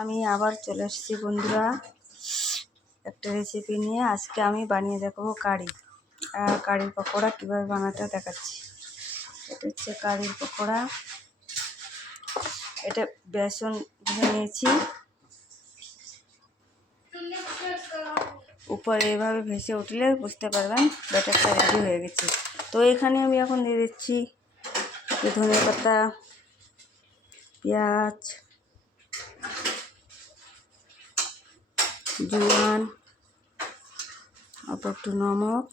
আমি আবার চলে এসেছি বন্ধুরা একটা রেসিপি নিয়ে। আজকে আমি বানিয়ে দেখাবো কারি। কারির পকোড়া কীভাবে বানাতে দেখাচ্ছি। এটা হচ্ছে কারির পকোড়া। এটা বেসন ভেজে নিয়েছি, উপরে এভাবে ভেসে উঠলে বুঝতে পারবেন ব্যাটারটা রেডি হয়ে গেছে। তো এখানে আমি এখন দিয়ে দিচ্ছি ধনে পাতা, পেঁয়াজ, জোয়ান, অল্প একটু নমক,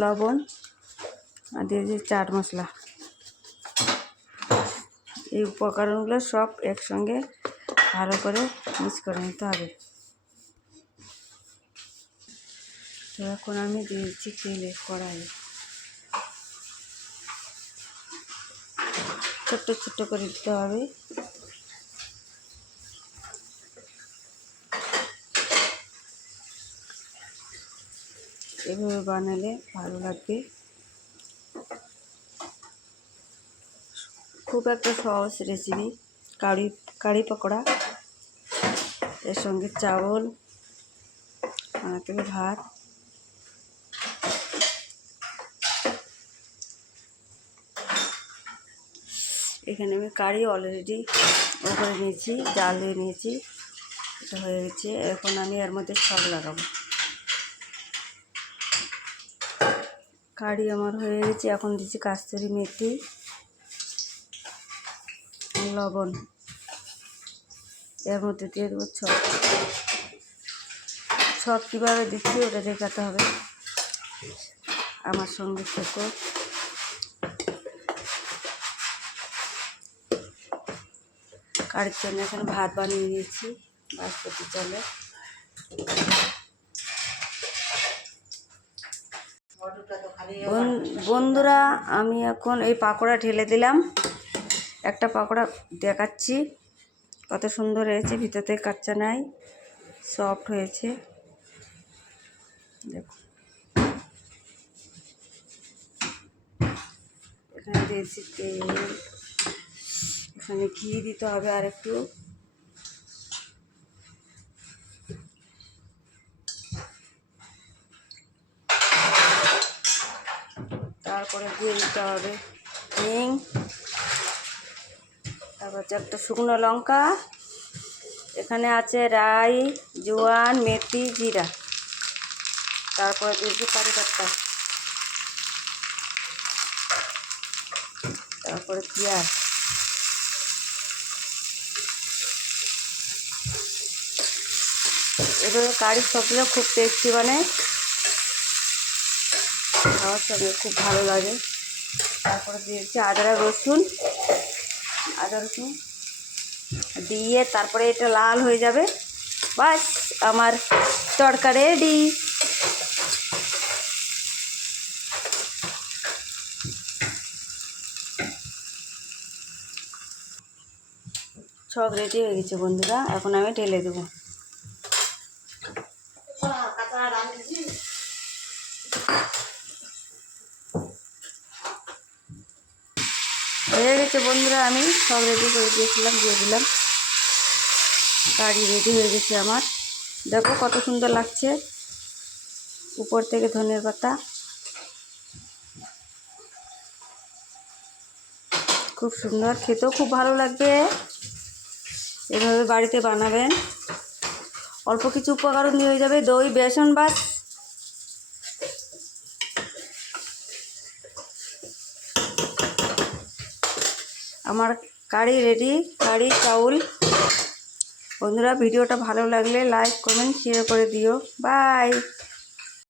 লবণ আর দিয়ে দিচ্ছি চাট মশলা। এই উপকরণগুলো সব একসঙ্গে ভালো করে মিক্স করে নিতে হবে। তো এখন আমি দিয়ে দিচ্ছি তেলের কড়াই, ছোট্ট ছোট্ট করে দিতে হবে। এভাবে বানালে ভালো লাগবে। খুব একটা সহজ রেসিপি কারি পকোড়া। এর সঙ্গে চাউল, ভাত। এখানে আমি কারি অলরেডি করে নিয়েছি, জাল দিয়ে নিয়েছি, এটা হয়ে গেছে। এখন আমি এর মধ্যে সব লাগাবো। কারি আমার হয়ে গেছে। এখন দিচ্ছি কাস্তুরি মেথি, লবণ। এর মধ্যে দিয়ে দেবো ছক। ছক কীভাবে দিচ্ছি ওটা দেখাতে হবে, আমার সঙ্গে থেকো। কারির জন্য এখানে ভাত বানিয়ে নিয়েছি বাসমতি চালে। বন্ধুরা আমি এখন এই পাকোড়া ঢেলে দিলাম। একটা পাকোড়া দেখাচ্ছি কত সুন্দর হয়েছে, ভিতর থেকে কাঁচা নাই, সফট হয়েছে। দেখো এখানে দিয়েছি তেল, এখানে ঘি দিতে হবে আর একটু। তারপরে দিয়ে দিতে হবে হিং, তারপর হচ্ছে একটা শুকনো লঙ্কা, এখানে আছে রাই, জোয়ান, মেথি, জিরা। তারপরে দিয়েছি কারি পাতা, তারপরে পেঁয়াজ। এগুলো কারির সবজিটা খুব টেস্টি বানায়, খাওয়ার সঙ্গে খুব ভালো লাগে। তারপরে দিয়েছি আদা রসুন দিয়ে তারপরে এটা লাল হয়ে যাবে। বাস আমার তড়কা রেডি। সব রেডি হয়ে গেছে বন্ধুরা, এখন আমি ঢেলে দেবো। হয়ে গেছে বন্ধুরা, আমি সব রেডি করে দিয়েছিলাম, দিয়ে দিলাম। কারি রেডি হয়ে গেছে আমার। দেখো কত সুন্দর লাগছে, উপর থেকে ধনের পাতা। খুব সুন্দর, খেতেও খুব ভালো লাগবে। এভাবে বাড়িতে বানাবেন, অল্প কিছু উপকরণ দিয়ে হয়ে যাবে, দই, বেসন, বাস। আমার কারি রেডি, কারি চাউল। বন্ধুরা ভিডিওটা ভালো লাগলে লাইক, কমেন্ট, শেয়ার করে দিও। বাই।